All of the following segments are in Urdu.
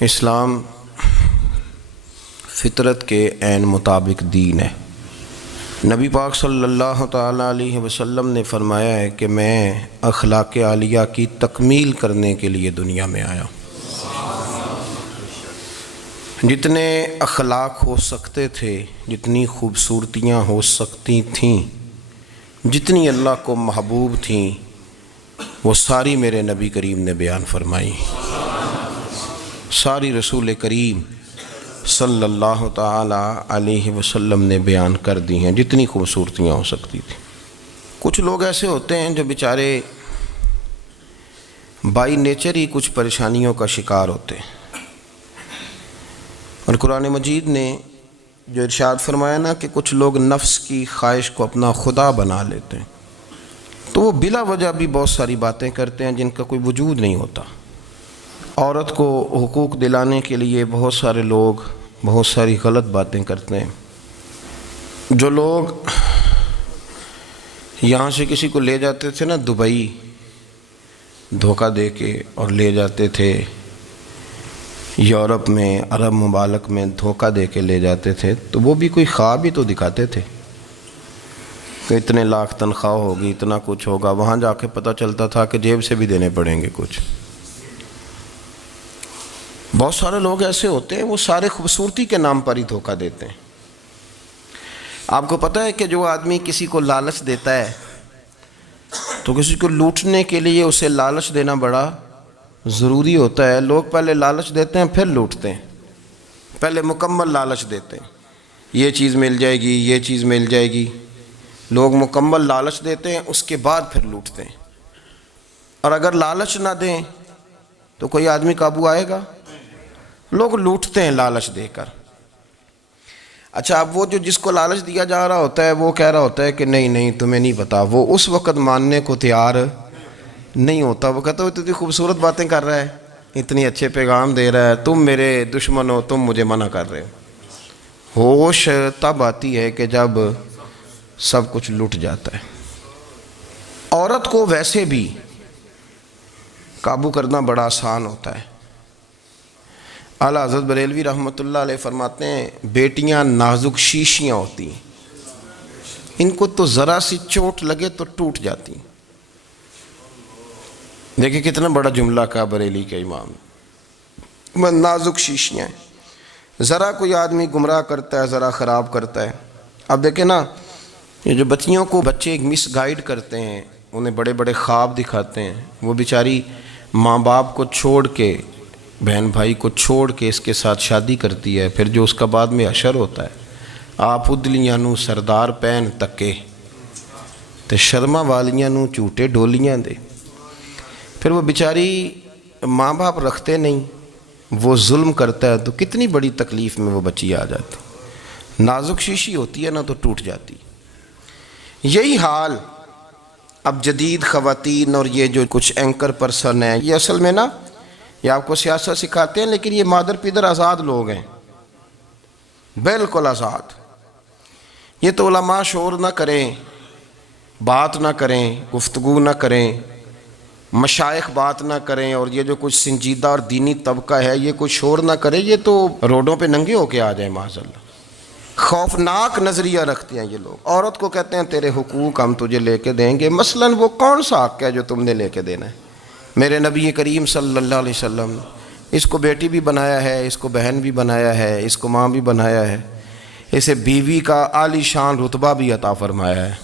اسلام فطرت کے عین مطابق دین ہے۔ نبی پاک صلی اللہ تعالیٰ علیہ وسلم نے فرمایا ہے کہ میں اخلاق عالیہ کی تکمیل کرنے کے لیے دنیا میں آیا۔ جتنے اخلاق ہو سکتے تھے، جتنی خوبصورتیاں ہو سکتی تھیں، جتنی اللہ کو محبوب تھیں، وہ ساری میرے نبی کریم نے بیان فرمائی، ساری رسول کریم صلی اللہ تعالیٰ علیہ وسلم نے بیان کر دی ہیں، جتنی خوبصورتیاں ہو سکتی تھیں۔ کچھ لوگ ایسے ہوتے ہیں جو بیچارے بائی نیچر ہی کچھ پریشانیوں کا شکار ہوتے ہیں، اور قرآن مجید نے جو ارشاد فرمایا نا کہ کچھ لوگ نفس کی خواہش کو اپنا خدا بنا لیتے ہیں، تو وہ بلا وجہ بھی بہت ساری باتیں کرتے ہیں جن کا کوئی وجود نہیں ہوتا۔ عورت کو حقوق دلانے کے لیے بہت سارے لوگ بہت ساری غلط باتیں کرتے ہیں۔ جو لوگ یہاں سے کسی کو لے جاتے تھے نا دبئی، دھوکہ دے کے اور لے جاتے تھے یورپ میں، عرب ممالک میں دھوکہ دے کے لے جاتے تھے، تو وہ بھی کوئی خواب ہی تو دکھاتے تھے کہ اتنے لاکھ تنخواہ ہوگی، اتنا کچھ ہوگا۔ وہاں جا کے پتہ چلتا تھا کہ جیب سے بھی دینے پڑیں گے کچھ۔ بہت سارے لوگ ایسے ہوتے ہیں، وہ سارے خوبصورتی کے نام پر ہی دھوکہ دیتے ہیں۔ آپ کو پتہ ہے کہ جو آدمی کسی کو لالچ دیتا ہے تو کسی کو لوٹنے کے لیے اسے لالچ دینا بڑا ضروری ہوتا ہے۔ لوگ پہلے لالچ دیتے ہیں پھر لوٹتے ہیں، پہلے مکمل لالچ دیتے ہیں، یہ چیز مل جائے گی، یہ چیز مل جائے گی۔ لوگ مکمل لالچ دیتے ہیں، اس کے بعد پھر لوٹتے ہیں۔ اور اگر لالچ نہ دیں تو کوئی آدمی قابو آئے گا؟ لوگ لوٹتے ہیں لالچ دے کر۔ اچھا، اب وہ جو جس کو لالچ دیا جا رہا ہوتا ہے وہ کہہ رہا ہوتا ہے کہ نہیں نہیں تمہیں نہیں پتا، وہ اس وقت ماننے کو تیار نہیں ہوتا۔ وہ کہتا ہے اتنی خوبصورت باتیں کر رہا ہے، اتنی اچھے پیغام دے رہا ہے، تم میرے دشمن ہو، تم مجھے منع کر رہے ہو۔ ہوش تب آتی ہے کہ جب سب کچھ لٹ جاتا ہے۔ عورت کو ویسے بھی قابو کرنا بڑا آسان ہوتا ہے۔ اعلیٰ حضرت بریلوی رحمۃ اللہ علیہ فرماتے ہیں بیٹیاں نازک شیشیاں ہوتی ہیں، ان کو تو ذرا سی چوٹ لگے تو ٹوٹ جاتی ہیں۔ دیکھیں کتنا بڑا جملہ کہا بریلی کے امام نے، نازک شیشیاں ہیں۔ ذرا کوئی آدمی گمراہ کرتا ہے، ذرا خراب کرتا ہے۔ اب دیکھیں نا، یہ جو بچیوں کو بچے مس گائیڈ کرتے ہیں، انہیں بڑے بڑے خواب دکھاتے ہیں، وہ بیچاری ماں باپ کو چھوڑ کے، بہن بھائی کو چھوڑ کے اس کے ساتھ شادی کرتی ہے، پھر جو اس کا بعد میں حشر ہوتا ہے، آپ ادلیاں نو سردار پہن تکے تے شرما والیاں نو چوٹے ڈولیاں دے۔ پھر وہ بیچاری ماں باپ رکھتے نہیں، وہ ظلم کرتا ہے، تو کتنی بڑی تکلیف میں وہ بچی آ جاتی۔ نازک شیشی ہوتی ہے نا تو ٹوٹ جاتی۔ یہی حال اب جدید خواتین اور یہ جو کچھ اینکر پرسن ہیں، یہ اصل میں نا یہ آپ کو سیاست سکھاتے ہیں، لیکن یہ مادر پیدر آزاد لوگ ہیں، بالکل آزاد۔ یہ تو علماء شور نہ کریں، بات نہ کریں، گفتگو نہ کریں، مشائخ بات نہ کریں، اور یہ جو کچھ سنجیدہ اور دینی طبقہ ہے یہ کوئی شور نہ کرے، یہ تو روڈوں پہ ننگے ہو کے آ جائیں معاذ اللہ۔ خوفناک نظریہ رکھتے ہیں یہ لوگ۔ عورت کو کہتے ہیں تیرے حقوق ہم تجھے لے کے دیں گے۔ مثلاً وہ کون سا حق ہے جو تم نے لے کے دینا ہے؟ میرے نبی کریم صلی اللہ علیہ وسلم اس کو بیٹی بھی بنایا ہے، اس کو بہن بھی بنایا ہے، اس کو ماں بھی بنایا ہے، اسے بیوی کا عالی شان رتبہ بھی عطا فرمایا ہے۔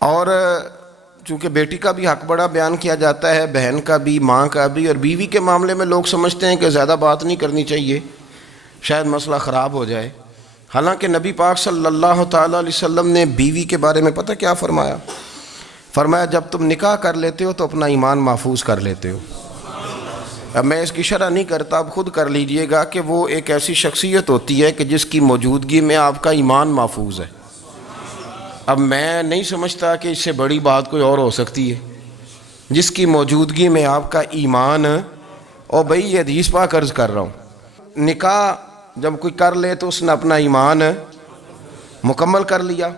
اور چونکہ بیٹی کا بھی حق بڑا بیان کیا جاتا ہے، بہن کا بھی، ماں کا بھی، اور بیوی کے معاملے میں لوگ سمجھتے ہیں کہ زیادہ بات نہیں کرنی چاہیے، شاید مسئلہ خراب ہو جائے۔ حالانکہ نبی پاک صلی اللہ تعالیٰ علیہ وسلم نے بیوی کے بارے میں پتہ کیا فرمایا؟ فرمایا جب تم نکاح کر لیتے ہو تو اپنا ایمان محفوظ کر لیتے ہو۔ اب میں اس کی شرح نہیں کرتا، اب خود کر لیجئے گا کہ وہ ایک ایسی شخصیت ہوتی ہے کہ جس کی موجودگی میں آپ کا ایمان محفوظ ہے۔ اب میں نہیں سمجھتا کہ اس سے بڑی بات کوئی اور ہو سکتی ہے، جس کی موجودگی میں آپ کا ایمان، اور بھئی یہ حدیث پاک عرض کر رہا ہوں، نکاح جب کوئی کر لے تو اس نے اپنا ایمان مکمل کر لیا۔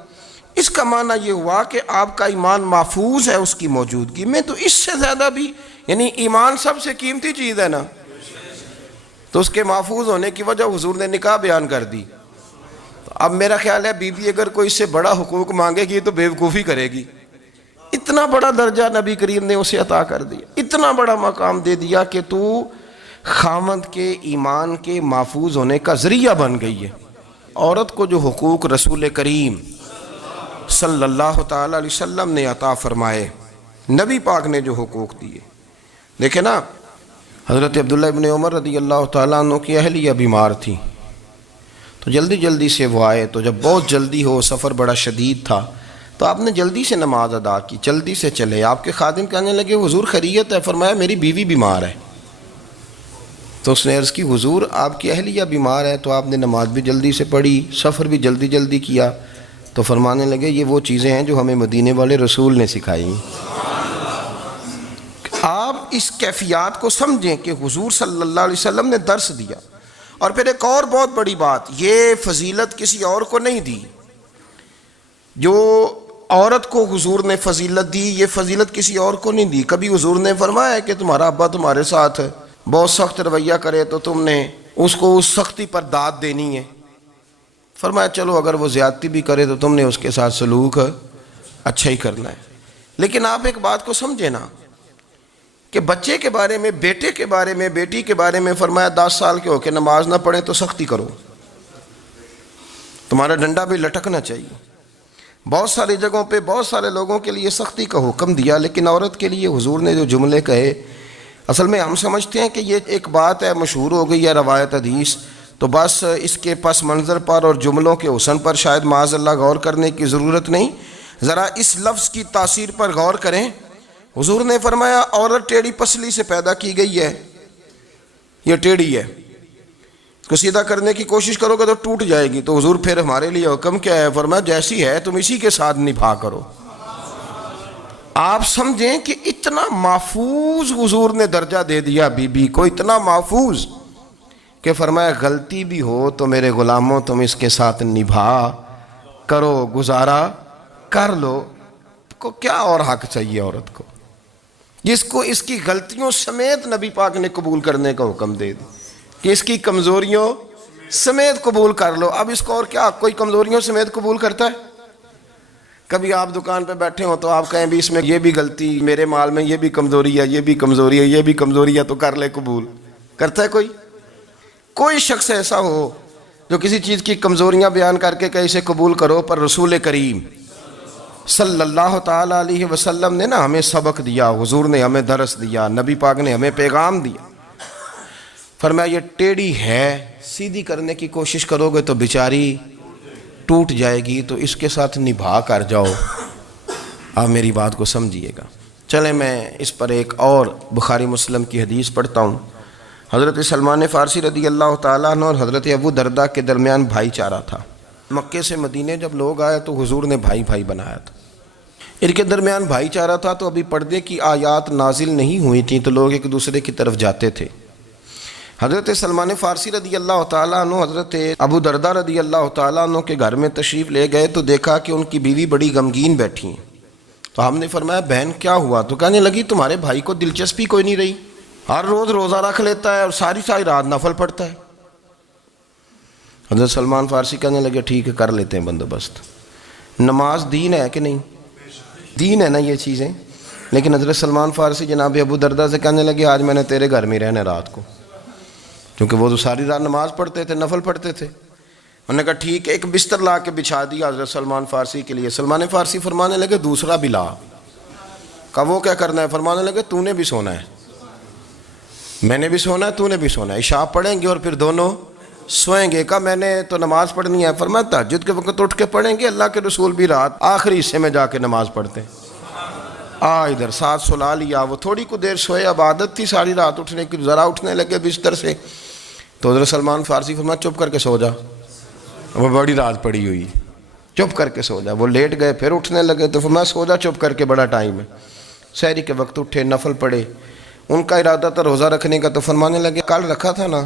اس کا معنی یہ ہوا کہ آپ کا ایمان محفوظ ہے اس کی موجودگی میں۔ تو اس سے زیادہ بھی، یعنی ایمان سب سے قیمتی چیز ہے نا، تو اس کے محفوظ ہونے کی وجہ حضور نے نکاح بیان کر دی. تو اب میرا خیال ہے بی بی اگر کوئی اس سے بڑا حقوق مانگے گی تو بیوقوفی کرے گی. اتنا بڑا درجہ نبی کریم نے اسے عطا کر دیا, اتنا بڑا مقام دے دیا کہ تو خاوند کے ایمان کے محفوظ ہونے کا ذریعہ بن گئی ہے. عورت کو جو حقوق رسول کریم صلی اللہ تعالی علیہ وسلم نے عطا فرمائے, نبی پاک نے جو حقوق دیے, دیکھیں نا, حضرت عبداللہ ابن عمر رضی اللہ تعالیٰ عنہ کی اہلیہ بیمار تھی, تو جلدی جلدی سے وہ آئے. تو جب بہت جلدی ہو, سفر بڑا شدید تھا, تو آپ نے جلدی سے نماز ادا کی, جلدی سے چلے. آپ کے خادم کہنے لگے حضور خیریت ہے؟ فرمایا میری بیوی بیمار ہے. تو اس نے عرض کی حضور آپ کی اہلیہ بیمار ہے, تو آپ نے نماز بھی جلدی سے پڑھی, سفر بھی جلدی جلدی کیا. تو فرمانے لگے یہ وہ چیزیں ہیں جو ہمیں مدینے والے رسول نے سکھائی. آپ اس کیفیات کو سمجھیں کہ حضور صلی اللہ علیہ وسلم نے درس دیا. اور پھر ایک اور بہت بڑی بات, یہ فضیلت کسی اور کو نہیں دی. جو عورت کو حضور نے فضیلت دی, یہ فضیلت کسی اور کو نہیں دی. کبھی حضور نے فرمایا کہ تمہارا ابا تمہارے ساتھ بہت سخت رویہ کرے تو تم نے اس کو اس سختی پر داد دینی ہے. فرمایا چلو اگر وہ زیادتی بھی کرے تو تم نے اس کے ساتھ سلوک اچھا ہی کرنا ہے. لیکن آپ ایک بات کو سمجھے نا کہ بچے کے بارے میں, بیٹے کے بارے میں, بیٹی کے بارے میں فرمایا 10 سال کے ہو کے نماز نہ پڑھیں تو سختی کرو, تمہارا ڈنڈا بھی لٹکنا چاہیے. بہت ساری جگہوں پہ بہت سارے لوگوں کے لیے سختی کا حکم دیا, لیکن عورت کے لیے حضور نے جو جملے کہے, اصل میں ہم سمجھتے ہیں کہ یہ ایک بات ہے, مشہور ہو گئی ہے روایت حدیث, تو بس اس کے پس منظر پر اور جملوں کے حسن پر شاید معاذ اللہ غور کرنے کی ضرورت نہیں. ذرا اس لفظ کی تاثیر پر غور کریں. حضور نے فرمایا عورت ٹیڑھی پسلی سے پیدا کی گئی ہے, یہ ٹیڑھی ہے, اس کو سیدھا کرنے کی کوشش کرو گے تو ٹوٹ جائے گی. تو حضور پھر ہمارے لیے حکم کیا ہے؟ فرمایا جیسی ہے تم اسی کے ساتھ نبھا کرو. آپ سمجھیں کہ اتنا محفوظ حضور نے درجہ دے دیا بی بی کو, اتنا محفوظ کہ فرمایا غلطی بھی ہو تو میرے غلاموں تم اس کے ساتھ نبھا کرو, گزارا کر لو. کو کیا اور حق چاہیے عورت کو جس کو اس کی غلطیوں سمیت نبی پاک نے قبول کرنے کا حکم دے دی کہ اس کی کمزوریوں سمیت قبول کر لو. اب اس کو اور کیا کوئی کمزوریوں سمیت قبول کرتا ہے؟ کبھی آپ دکان پہ بیٹھے ہو تو آپ کہیں بھی اس میں یہ بھی غلطی, میرے مال میں یہ بھی کمزوری ہے, یہ بھی کمزوری ہے, یہ بھی کمزوری ہے, تو کر لے قبول. کرتا ہے کوئی؟ کوئی شخص ایسا ہو جو کسی چیز کی کمزوریاں بیان کر کے کہ اسے قبول کرو؟ پر رسول کریم صلی اللہ تعالی علیہ وسلم نے نا ہمیں سبق دیا, حضور نے ہمیں درس دیا, نبی پاک نے ہمیں پیغام دیا. فرمایا یہ ٹیڑھی ہے, سیدھی کرنے کی کوشش کرو گے تو بیچاری ٹوٹ جائے گی, تو اس کے ساتھ نبھا کر جاؤ. آپ میری بات کو سمجھیے گا. چلیں میں اس پر ایک اور بخاری مسلم کی حدیث پڑھتا ہوں. حضرت سلمان فارسی رضی اللہ تعالیٰ عنہ اور حضرت ابو درداء کے درمیان بھائی چارہ تھا. مکے سے مدینے جب لوگ آئے تو حضور نے بھائی بھائی بنایا تھا. ان کے درمیان بھائی چارہ تھا, تو ابھی پردے کی آیات نازل نہیں ہوئی تھیں, تو لوگ ایک دوسرے کی طرف جاتے تھے. حضرت سلمان فارسی رضی اللہ تعالیٰ عنہ حضرت ابو درداء رضی اللہ تعالیٰ عنہ کے گھر میں تشریف لے گئے, تو دیکھا کہ ان کی بیوی بڑی غمگین بیٹھی ہیں. تو ہم نے فرمایا بہن کیا ہوا؟ تو کہنے لگی تمہارے بھائی کو دلچسپی کوئی نہیں رہی, ہر روز روزہ رکھ لیتا ہے اور ساری ساری رات نفل پڑھتا ہے. حضرت سلمان فارسی کہنے لگے ٹھیک ہے کر لیتے ہیں بندوبست. نماز دین ہے کہ نہیں؟ دین ہے نا یہ چیزیں. لیکن حضرت سلمان فارسی جناب ابو درداء سے کہنے لگے آج میں نے تیرے گھر میں رہنا رات کو, کیونکہ وہ تو ساری رات نماز پڑھتے تھے, نفل پڑھتے تھے. انہوں نے کہا ٹھیک ہے. ایک بستر لا کے بچھا دیا حضرت سلمان فارسی کے لیے. سلمان فارسی فرمانے لگے دوسرا بھی لا. کہا وہ کیا کرنا ہے؟ فرمانے لگے تو نے بھی سونا ہے, میں نے بھی سونا ہے, تو نے بھی سونا ہے. عشاء پڑھیں گے اور پھر دونوں سوئیں گے. کہا میں نے تو نماز پڑھنی ہے. فرمایا تہجد کے وقت اٹھ کے پڑھیں گے, اللہ کے رسول بھی رات آخری حصے میں جا کے نماز پڑھتے. ادھر ساتھ سلا لیا. وہ تھوڑی کو دیر سوئے, اب عادت تھی ساری رات اٹھنے کی, ذرا اٹھنے لگے بستر سے. تو حضرت سلمان فارسی فرمایا چپ کر کے سو جا, وہ بڑی رات پڑی ہوئی, چپ کر کے سو جا. وہ لیٹ گئے, پھر اٹھنے لگے. تو فرمایا سو جا چپ کر کے, بڑا ٹائم ہے. سحری کے وقت اٹھے, نفل پڑھے. ان کا ارادہ تھا روزہ رکھنے کا. تو فرمانے لگے کل رکھا تھا نا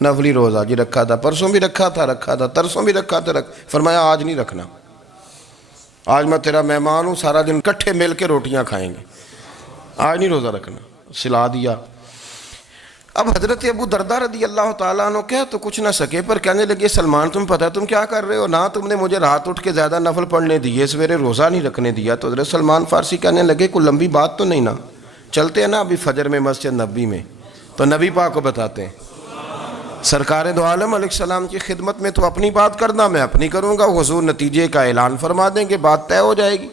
نفلی روزہ؟ جی رکھا تھا. پرسوں بھی رکھا تھا, ترسوں بھی رکھا تھا. فرمایا آج نہیں رکھنا, آج میں تیرا مہمان ہوں, سارا دن کٹھے مل کے روٹیاں کھائیں گے, آج نہیں روزہ رکھنا. سلا دیا. اب حضرت ابو درداء رضی اللہ تعالیٰ عنہ کہہ تو کچھ نہ سکے، پر کہنے لگے سلمان تم پتہ تم کیا کر رہے ہو، نہ تم نے مجھے رات اٹھ کے زیادہ نفل پڑھنے دیے، سویرے روزہ نہیں رکھنے دیا۔ تو حضرت سلمان فارسی کہنے لگے کوئی لمبی بات تو نہیں نا، چلتے ہیں نا ابھی فجر میں مسجد نبی میں، تو نبی پاک کو بتاتے ہیں سرکار دو عالم علیہ السلام کی خدمت میں تو اپنی بات کرنا میں اپنی کروں گا، حضور نتیجے کا اعلان فرما دیں گے، بات طے ہو جائے گی۔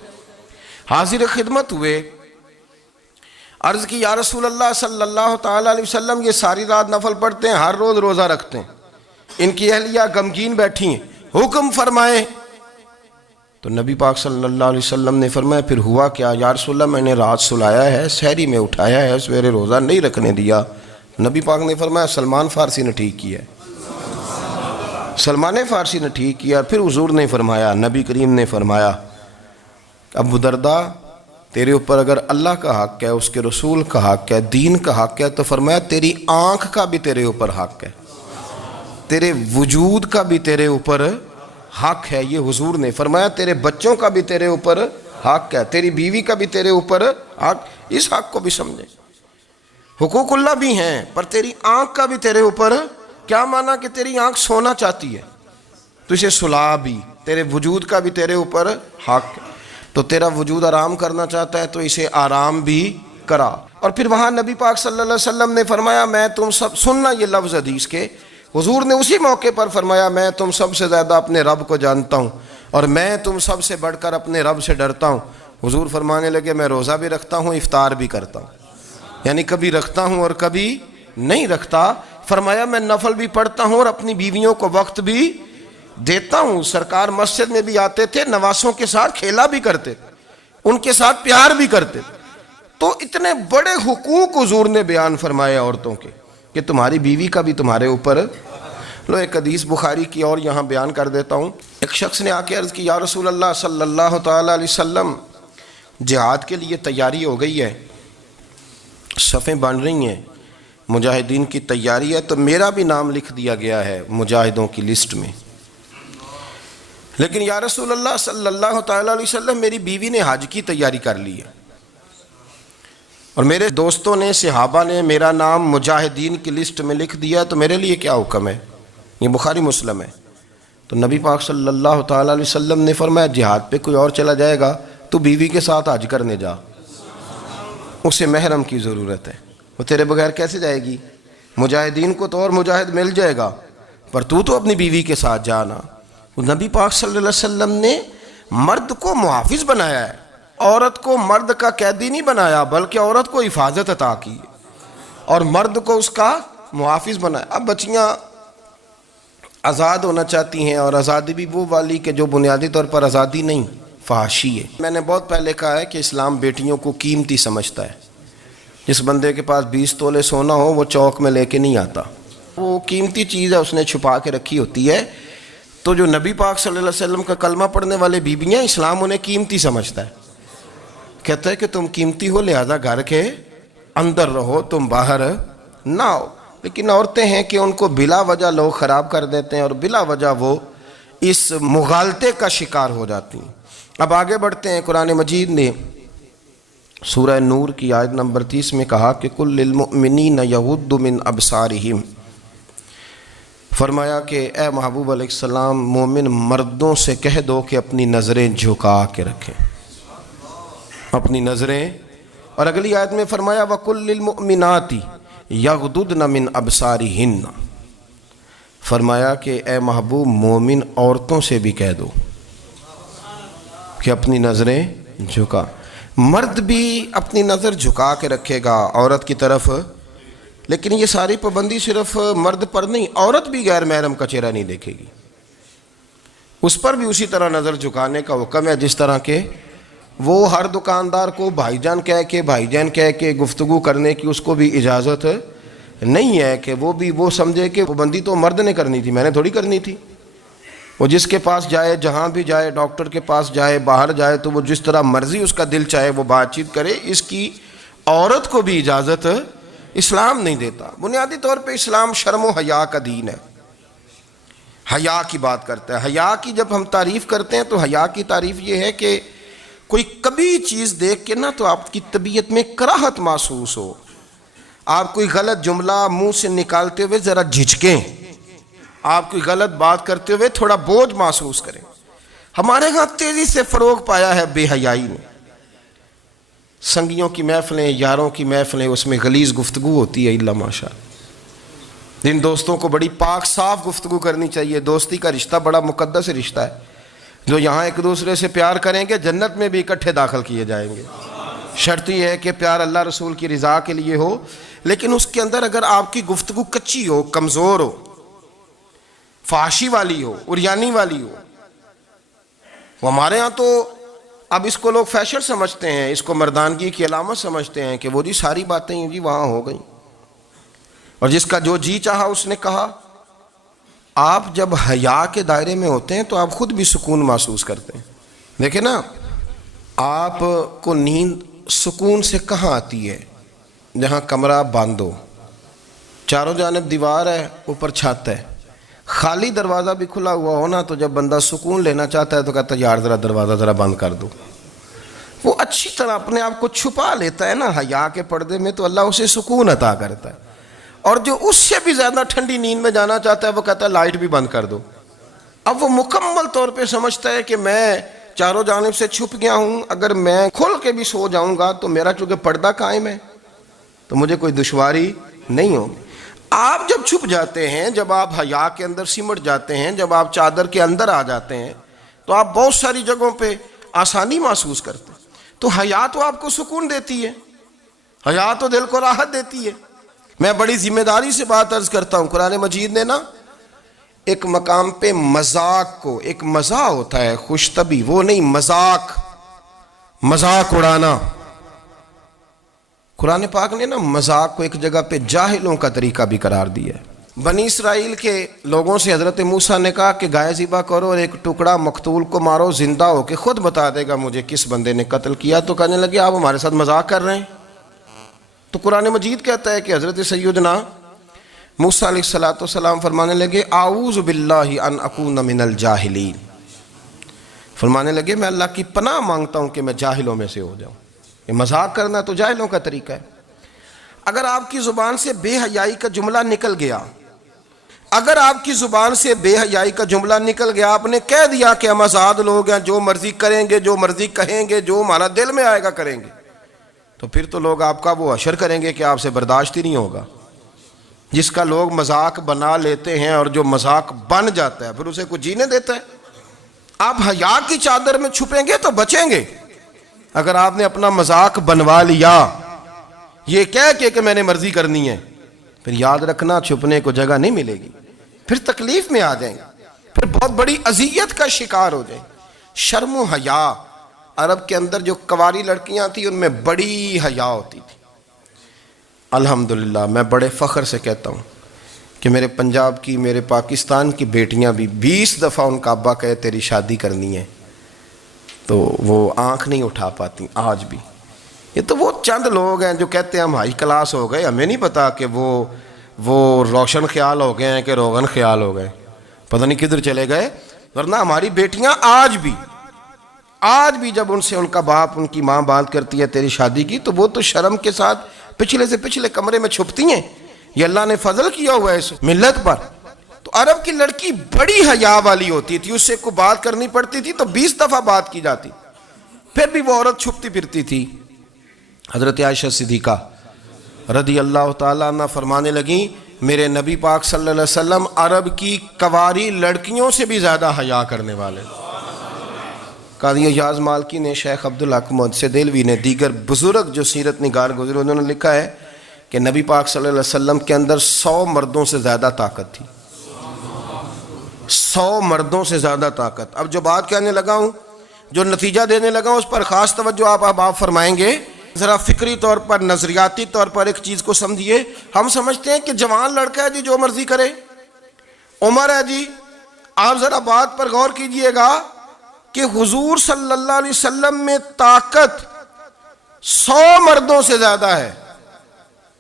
حاضر خدمت ہوئے، عرض کی یا رسول اللہ صلی اللہ تعالیٰ علیہ وسلم یہ ساری رات نفل پڑھتے ہیں، ہر روز روزہ رکھتے ہیں، ان کی اہلیہ غمگین بیٹھی ہیں، حکم فرمائیں۔ تو نبی پاک صلی اللہ علیہ وسلم نے فرمایا پھر ہوا کیا؟ یا رسول اللہ میں نے رات سلایا ہے، سحری میں اٹھایا ہے، سویرے روزہ نہیں رکھنے دیا۔ نبی پاک نے فرمایا سلمان فارسی نے ٹھیک کیا ہے، سلمان فارسی نے ٹھیک کیا۔ پھر حضور نے فرمایا، نبی کریم نے فرمایا ابو درداء تیرے اوپر اگر اللہ کا حق ہے، اس کے رسول کا حق ہے، دین کا حق ہے، تو فرمایا تیری آنکھ کا بھی تیرے اوپر حق ہے، تیرے وجود کا بھی تیرے اوپر حق ہے۔ یہ حضور نے فرمایا تیرے بچوں کا بھی تیرے اوپر حق ہے، تیری بیوی کا بھی تیرے اوپر حق۔ اس حق کو بھی سمجھے، حقوق اللہ بھی ہیں، پر تیری آنکھ کا بھی تیرے اوپر کیا مانا کہ تیری آنکھ سونا چاہتی ہے تو اسے سلا بھی، تیرے وجود کا بھی تیرے اوپر حق ہے، تو تیرا وجود آرام کرنا چاہتا ہے تو اسے آرام بھی کرا۔ اور پھر وہاں نبی پاک صلی اللہ علیہ وسلم نے فرمایا میں تم سب، سننا یہ لفظ حدیث کے، حضور نے اسی موقع پر فرمایا میں تم سب سے زیادہ اپنے رب کو جانتا ہوں اور میں تم سب سے بڑھ کر اپنے رب سے ڈرتا ہوں۔ حضور فرمانے لگے میں روزہ بھی رکھتا ہوں، افطار بھی کرتا ہوں، یعنی کبھی رکھتا ہوں اور کبھی نہیں رکھتا۔ فرمایا میں نفل بھی پڑھتا ہوں اور اپنی بیویوں کو وقت بھی دیتا ہوں۔ سرکار مسجد میں بھی آتے تھے، نواسوں کے ساتھ کھیلا بھی کرتے تھے، ان کے ساتھ پیار بھی کرتے تھے۔ تو اتنے بڑے حقوق حضور نے بیان فرمائے عورتوں کے کہ تمہاری بیوی کا بھی تمہارے اوپر۔ لو ایک حدیث بخاری کی اور یہاں بیان کر دیتا ہوں۔ ایک شخص نے آ کے عرض کی یا رسول اللہ صلی اللہ تعالیٰ علیہ وسلم جہاد کے لیے تیاری ہو گئی ہے، صفیں بن رہی ہیں، مجاہدین کی تیاری ہے، تو میرا بھی نام لکھ دیا گیا ہے مجاہدوں کی لسٹ میں، لیکن یا رسول اللہ صلی اللہ تعالیٰ علیہ وسلم میری بیوی نے حج کی تیاری کر لی ہے اور میرے دوستوں نے، صحابہ نے میرا نام مجاہدین کی لسٹ میں لکھ دیا، تو میرے لیے کیا حکم ہے؟ یہ بخاری مسلم ہے۔ تو نبی پاک صلی اللہ تعالیٰ علیہ وسلم نے فرمایا جہاد پہ کوئی اور چلا جائے گا تو بیوی کے ساتھ حج کرنے جا، اسے محرم کی ضرورت ہے، وہ تیرے بغیر کیسے جائے گی؟ مجاہدین کو تو اور مجاہد مل جائے گا، پر تو اپنی بیوی کے ساتھ جانا۔ نبی پاک صلی اللہ علیہ وسلم نے مرد کو محافظ بنایا ہے، عورت کو مرد کا قیدی نہیں بنایا، بلکہ عورت کو حفاظت عطا کی اور مرد کو اس کا محافظ بنایا۔ اب بچیاں آزاد ہونا چاہتی ہیں، اور آزادی بھی وہ والی کہ جو بنیادی طور پر آزادی نہیں، فحاشی ہے۔ میں نے بہت پہلے کہا ہے کہ اسلام بیٹیوں کو قیمتی سمجھتا ہے۔ جس بندے کے پاس 20 تولے سونا ہو وہ چوک میں لے کے نہیں آتا، وہ قیمتی چیز ہے، اس نے چھپا کے رکھی ہوتی ہے۔ تو جو نبی پاک صلی اللہ علیہ وسلم کا کلمہ پڑھنے والے بیویاں، اسلام انہیں قیمتی سمجھتا ہے، کہتا ہے کہ تم قیمتی ہو لہذا گھر کے اندر رہو، تم باہر نہ ہو۔ لیکن عورتیں ہیں کہ ان کو بلا وجہ لوگ خراب کر دیتے ہیں اور بلا وجہ وہ اس مغالطے کا شکار ہو جاتی ہیں۔ اب آگے بڑھتے ہیں۔ قرآن مجید نے سورہ نور کی آیت نمبر 30 میں کہا کہ کل للمؤمنین یغضوا من ابصارہم، فرمایا کہ اے محبوب علیہ السلام مومن مردوں سے کہہ دو کہ اپنی نظریں جھکا کے رکھیں، اپنی نظریں۔ اور اگلی آیت میں فرمایا وَقُلْ لِلْمُؤْمِنَاتِ یغضضن من ابصارہن، فرمایا کہ اے محبوب مومن عورتوں سے بھی کہہ دو کہ اپنی نظریں جھکا۔ مرد بھی اپنی نظر جھکا کے رکھے گا عورت کی طرف، لیکن یہ ساری پابندی صرف مرد پر نہیں، عورت بھی غیر محرم کا چہرہ نہیں دیکھے گی، اس پر بھی اسی طرح نظر جھکانے کا حکم ہے جس طرح کہ وہ ہر دکاندار کو بھائی جان کہہ کے گفتگو کرنے کی اس کو بھی اجازت نہیں ہے کہ وہ بھی وہ سمجھے کہ پابندی تو مرد نے کرنی تھی، میں نے تھوڑی کرنی تھی۔ وہ جس کے پاس جائے، جہاں بھی جائے، ڈاکٹر کے پاس جائے، باہر جائے، تو وہ جس طرح مرضی اس کا دل چاہے وہ بات چیت کرے، اس کی عورت کو بھی اجازت اسلام نہیں دیتا۔ بنیادی طور پہ اسلام شرم و حیا کا دین ہے، حیا کی بات کرتا ہے۔ حیا کی جب ہم تعریف کرتے ہیں تو حیا کی تعریف یہ ہے کہ کوئی کبھی چیز دیکھ کے نہ تو آپ کی طبیعت میں کراہت محسوس ہو، آپ کوئی غلط جملہ منہ سے نکالتے ہوئے ذرا جھجکیں، آپ کوئی غلط بات کرتے ہوئے تھوڑا بوجھ محسوس کریں۔ ہمارے ہاں تیزی سے فروغ پایا ہے بے حیائی نے، سنگیوں کی محفلیں، یاروں کی محفلیں، اس میں غلیظ گفتگو ہوتی ہے الا ماشاء اللہ۔ جن دوستوں کو بڑی پاک صاف گفتگو کرنی چاہیے، دوستی کا رشتہ بڑا مقدس رشتہ ہے، جو یہاں ایک دوسرے سے پیار کریں گے جنت میں بھی اکٹھے داخل کیے جائیں گے۔ شرط یہ ہے کہ پیار اللہ رسول کی رضا کے لیے ہو، لیکن اس کے اندر اگر آپ کی گفتگو کچی ہو، کمزور ہو، فحاشی والی ہو، عریانی والی ہو، ہمارے ہاں تو اب اس کو لوگ فیشن سمجھتے ہیں، اس کو مردانگی کی علامت سمجھتے ہیں کہ وہ جی ساری باتیں جی وہاں ہو گئیں، اور جس کا جو جی چاہا اس نے کہا۔ آپ جب حیا کے دائرے میں ہوتے ہیں تو آپ خود بھی سکون محسوس کرتے ہیں۔ دیکھیں نا، آپ کو نیند سکون سے کہاں آتی ہے؟ جہاں کمرہ بند ہو، چاروں جانب دیوار ہے، اوپر چھت ہے، خالی دروازہ بھی کھلا ہوا ہو نا، تو جب بندہ سکون لینا چاہتا ہے تو کہتا ہے یار ذرا دروازہ ذرا بند کر دو۔ وہ اچھی طرح اپنے آپ کو چھپا لیتا ہے نا حیا کے پردے میں، تو اللہ اسے سکون عطا کرتا ہے۔ اور جو اس سے بھی زیادہ ٹھنڈی نیند میں جانا چاہتا ہے وہ کہتا ہے لائٹ بھی بند کر دو۔ اب وہ مکمل طور پہ سمجھتا ہے کہ میں چاروں جانب سے چھپ گیا ہوں، اگر میں کھل کے بھی سو جاؤں گا تو میرا چونکہ پردہ قائم ہے تو مجھے کوئی دشواری نہیں ہوگی۔ آپ جب چھپ جاتے ہیں، جب آپ حیا کے اندر سمٹ جاتے ہیں، جب آپ چادر کے اندر آ جاتے ہیں تو آپ بہت ساری جگہوں پہ آسانی محسوس کرتے ہیں۔ تو حیا تو آپ کو سکون دیتی ہے، حیا تو دل کو راحت دیتی ہے۔ میں بڑی ذمہ داری سے بات عرض کرتا ہوں، قرآن مجید نے نا ایک مقام پہ مذاق کو، ایک مزاح ہوتا ہے خوش طبی، وہ نہیں، مذاق اڑانا، قرآن پاک نے نا مذاق کو ایک جگہ پہ جاہلوں کا طریقہ بھی قرار دیا ہے۔ بنی اسرائیل کے لوگوں سے حضرت موسیٰ نے کہا کہ گائے ذبح کرو اور ایک ٹکڑا مقتول کو مارو، زندہ ہو کے خود بتا دے گا مجھے کس بندے نے قتل کیا۔ تو کہنے لگے آپ ہمارے ساتھ مذاق کر رہے ہیں۔ تو قرآن مجید کہتا ہے کہ حضرت سیدنا موسیٰ علیہ السلام فرمانے لگے اعوذ باللہ ان اکون من الجاہلین، فرمانے لگے میں اللہ کی پناہ مانگتا ہوں کہ میں جاہلوں میں سے ہو جاؤں۔ یہ مذاق کرنا تو جاہلوں کا طریقہ ہے۔ اگر آپ کی زبان سے بے حیائی کا جملہ نکل گیا، اگر آپ کی زبان سے بے حیائی کا جملہ نکل گیا، آپ نے کہہ دیا کہ ہم آزاد لوگ ہیں، جو مرضی کریں گے، جو مرضی کہیں گے، جو ہمارا دل میں آئے گا کریں گے، تو پھر تو لوگ آپ کا وہ حشر کریں گے کہ آپ سے برداشت ہی نہیں ہوگا۔ جس کا لوگ مذاق بنا لیتے ہیں اور جو مذاق بن جاتا ہے پھر اسے کوئی جینے دیتا ہے۔ آپ حیا کی چادر میں چھپیں گے تو بچیں گے۔ اگر آپ نے اپنا مذاق بنوا لیا یہ کہہ کے کہ میں نے مرضی کرنی ہے، پھر یاد رکھنا چھپنے کو جگہ نہیں ملے گی، پھر تکلیف میں آ جائیں گے، پھر بہت بڑی اذیت کا شکار ہو جائیں۔ شرم و حیا، عرب کے اندر جو کنواری لڑکیاں تھیں ان میں بڑی حیا ہوتی تھی۔ الحمدللہ میں بڑے فخر سے کہتا ہوں کہ میرے پنجاب کی، میرے پاکستان کی بیٹیاں بھی 20 دفعہ ان کا ابا کہے تیری شادی کرنی ہے تو وہ آنکھ نہیں اٹھا پاتی آج بھی۔ یہ تو وہ چند لوگ ہیں جو کہتے ہیں ہم ہائی کلاس ہو گئے، ہمیں نہیں پتا کہ وہ روشن خیال ہو گئے ہیں کہ روغن خیال ہو گئے، پتہ نہیں کدھر چلے گئے۔ ورنہ ہماری بیٹیاں آج بھی جب ان سے ان کا باپ، ان کی ماں بات کرتی ہے تیری شادی کی، تو وہ تو شرم کے ساتھ پچھلے سے پچھلے کمرے میں چھپتی ہیں۔ یہ اللہ نے فضل کیا ہوا ہے اس ملت پر۔ تو عرب کی لڑکی بڑی حیا والی ہوتی تھی، اس سے کوئی بات کرنی پڑتی تھی تو 20 دفعہ بات کی جاتی، پھر بھی وہ عورت چھپتی پھرتی تھی۔ حضرت عائشہ صدیقہ رضی اللہ تعالیٰ عنہ فرمانے لگیں میرے نبی پاک صلی اللہ علیہ وسلم عرب کی کنواری لڑکیوں سے بھی زیادہ حیا کرنے والے۔ قاضی اعجاز مالکی نے، شیخ عبدالحق محدث دہلوی نے، دیگر بزرگ جو سیرت نگار گزرے انہوں نے لکھا ہے کہ نبی پاک صلی اللہ علیہ وسلم کے اندر 100 مردوں سے زیادہ طاقت تھی، 100 مردوں سے زیادہ طاقت۔ اب جو بات کہنے لگا ہوں، جو نتیجہ دینے لگا ہوں، اس پر خاص توجہ آپ فرمائیں گے۔ ذرا فکری طور پر، نظریاتی طور پر ایک چیز کو سمجھیے۔ ہم سمجھتے ہیں کہ جوان لڑکا ہے جی جو مرضی کرے، عمر ہے جی۔ آپ ذرا بات پر غور کیجئے گا کہ حضور صلی اللہ علیہ وسلم میں طاقت 100 مردوں سے زیادہ ہے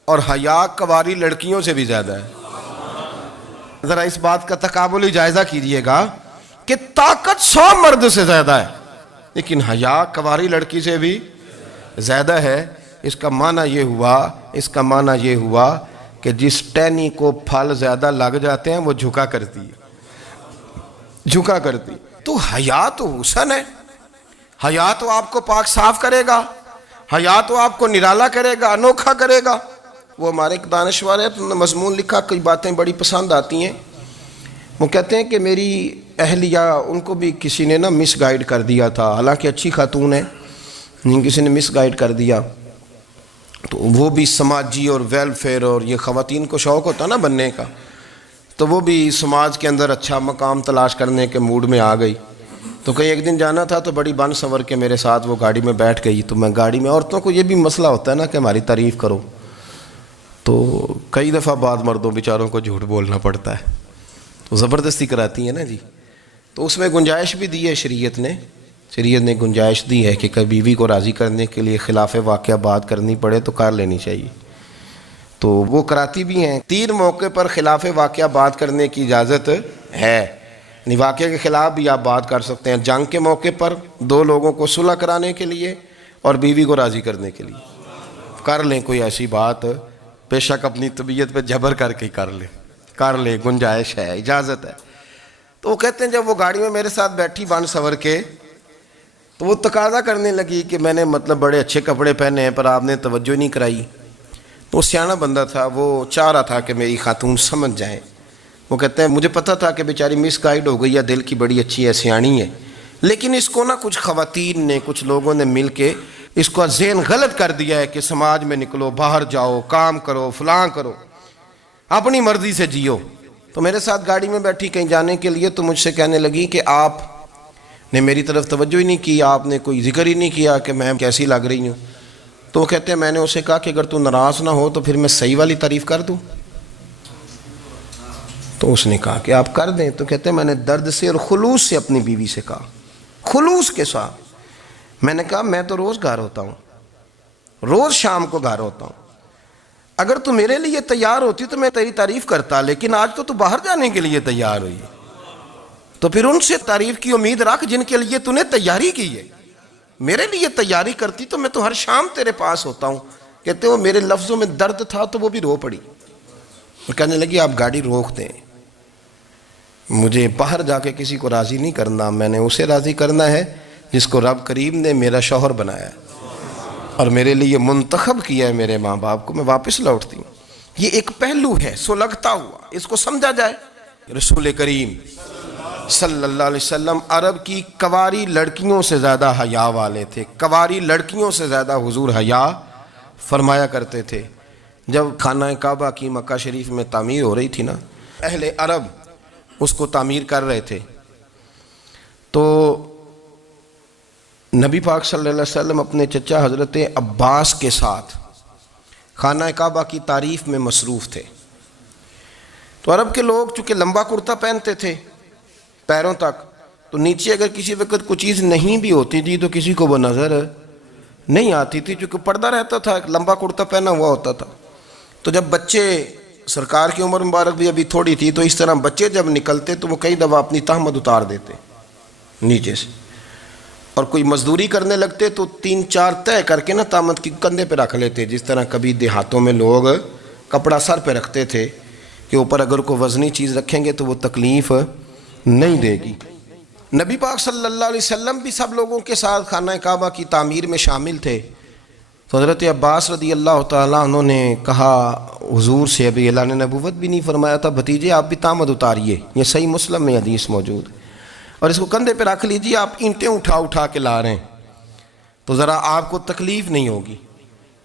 اور حیا کنواری لڑکیوں سے بھی زیادہ ہے۔ ذرا اس بات کا تقابلی جائزہ کیجئے گا کہ طاقت 100 مرد سے زیادہ ہے لیکن حیا کنواری لڑکی سے بھی زیادہ ہے۔ اس کا معنی یہ ہوا اس کا معنی یہ ہوا کہ جس ٹہنی کو پھل زیادہ لگ جاتے ہیں وہ جھکا کرتی ہے، جھکا کرتی۔ تو حیا تو حسن ہے، حیا تو آپ کو پاک صاف کرے گا، حیا تو آپ کو نرالا کرے گا، انوکھا کرے گا۔ وہ ہمارے ایک دانشور ہے، تو مضمون لکھا، کئی باتیں بڑی پسند آتی ہیں۔ وہ کہتے ہیں کہ میری اہلیہ، ان کو بھی کسی نے مس گائیڈ کر دیا تھا، حالانکہ اچھی خاتون ہے، کسی نے مس گائیڈ کر دیا، تو وہ بھی سماجی اور ویلفیئر اور یہ خواتین کو شوق ہوتا نا بننے کا، تو وہ بھی سماج کے اندر اچھا مقام تلاش کرنے کے موڈ میں آ گئی۔ تو کہیں ایک دن جانا تھا تو بڑی بن سنور کے میرے ساتھ وہ گاڑی میں بیٹھ گئی۔ تو میں گاڑی میں، عورتوں کو یہ بھی مسئلہ ہوتا ہے نا کہ ہماری تعریف کرو، تو کئی دفعہ بعد مردوں بیچاروں کو جھوٹ بولنا پڑتا ہے، تو زبردستی کراتی ہیں نا جی۔ تو اس میں گنجائش بھی دی ہے شریعت نے گنجائش دی ہے کہ کبھی بیوی کو راضی کرنے کے لیے خلاف واقعہ بات کرنی پڑے تو کر لینی چاہیے، تو وہ کراتی بھی ہیں۔ 3 موقع پر خلاف واقعہ بات کرنے کی اجازت ہے، یعنی واقعہ کے خلاف بھی آپ بات کر سکتے ہیں۔ جنگ کے موقع پر 2 لوگوں کو صلح کرانے کے لیے اور بیوی کو راضی کرنے کے لیے کر لیں کوئی ایسی بات، بے شک اپنی طبیعت پہ جبر کر کے کر لیں، گنجائش ہے، اجازت ہے۔ تو وہ کہتے ہیں جب وہ گاڑی میں میرے ساتھ بیٹھی بن سنور کے، تو وہ تقاضا کرنے لگی کہ میں نے بڑے اچھے کپڑے پہنے ہیں پر آپ نے توجہ نہیں کرائی۔ تو وہ سیاںا بندہ تھا، وہ چاہ رہا تھا کہ میری خاتون سمجھ جائیں۔ وہ کہتے ہیں مجھے پتہ تھا کہ بیچاری مس گائیڈ ہو گئی ہے، دل کی بڑی اچھی ہے، سیاਣੀ ہے، لیکن اس کو کچھ خواتین نے، کچھ لوگوں نے مل کے اس کو ذہن غلط کر دیا ہے کہ سماج میں نکلو، باہر جاؤ، کام کرو، فلاں کرو، اپنی مرضی سے جیو۔ تو میرے ساتھ گاڑی میں بیٹھی کہیں جانے کے لیے، تو مجھ سے کہنے لگی کہ آپ نے میری طرف توجہ ہی نہیں کی، آپ نے کوئی ذکر ہی نہیں کیا کہ میں کیسی لگ رہی ہوں۔ تو وہ کہتے ہیں میں نے اسے کہا کہ اگر تو ناراض نہ ہو تو پھر میں صحیح والی تعریف کر دوں۔ تو اس نے کہا کہ آپ کر دیں۔ تو کہتے ہیں میں نے درد سے اور خلوص سے اپنی بیوی سے کہا، خلوص کے ساتھ میں نے کہا میں تو روز گھر ہوتا ہوں، روز شام کو گھر ہوتا ہوں، اگر تو میرے لیے تیار ہوتی تو میں تیری تعریف کرتا، لیکن آج تو باہر جانے کے لیے تیار ہوئی ہے، تو پھر ان سے تعریف کی امید رکھ جن کے لیے تو نے تیاری کی ہے۔ میرے لیے تیاری کرتی تو میں تو ہر شام تیرے پاس ہوتا ہوں۔ کہتے وہ میرے لفظوں میں درد تھا تو وہ بھی رو پڑی، اور کہنے لگی آپ گاڑی روک دیں، مجھے باہر جا کے کسی کو راضی نہیں کرنا، میں نے اسے راضی کرنا ہے جس کو رب کریم نے میرا شوہر بنایا ہے اور میرے لیے منتخب کیا ہے، میرے ماں باپ کو، میں واپس لوٹتی ہوں۔ یہ ایک پہلو ہے سلگتا ہوا، اس کو سمجھا جائے۔ رسول کریم صلی اللہ علیہ وسلم عرب کی کواری لڑکیوں سے زیادہ حیا والے تھے، کواری لڑکیوں سے زیادہ حضور حیا فرمایا کرتے تھے۔ جب خانہ کعبہ کی مکہ شریف میں تعمیر ہو رہی تھی نا، اہل عرب اس کو تعمیر کر رہے تھے، تو نبی پاک صلی اللہ علیہ وسلم اپنے چچا حضرت عباس کے ساتھ خانہ کعبہ کی تعریف میں مصروف تھے۔ تو عرب کے لوگ چونکہ لمبا کرتا پہنتے تھے پیروں تک، تو نیچے اگر کسی وقت کوئی چیز نہیں بھی ہوتی تھی تو کسی کو وہ نظر نہیں آتی تھی، چونکہ پردہ رہتا تھا، ایک لمبا کرتا پہنا ہوا ہوتا تھا۔ تو جب بچے، سرکار کی عمر مبارک بھی ابھی تھوڑی تھی، تو اس طرح بچے جب نکلتے تو وہ کئی دفعہ اپنی تہمت اتار دیتے نیچے سے، اور کوئی مزدوری کرنے لگتے تو 3-4 طے کر کے تہمت کی کندھے پہ رکھ لیتے، جس طرح کبھی دیہاتوں میں لوگ کپڑا سر پہ رکھتے تھے کہ اوپر اگر کوئی وزنی چیز رکھیں گے تو وہ تکلیف نہیں دے گی۔ نبی پاک صلی اللہ علیہ وسلم بھی سب لوگوں کے ساتھ خانہ کعبہ کی تعمیر میں شامل تھے۔ تو حضرت عباس رضی اللہ تعالیٰ عنہ نے کہا حضور سے، ابھی اعلان نبوت بھی نہیں فرمایا تھا، بھتیجے آپ بھی تہمت اتاریے، یہ صحیح مسلم میں حدیث موجود ہے، اور اس کو کندھے پہ رکھ لیجیے، آپ اینٹیں اٹھا کے لا رہے ہیں تو ذرا آپ کو تکلیف نہیں ہوگی۔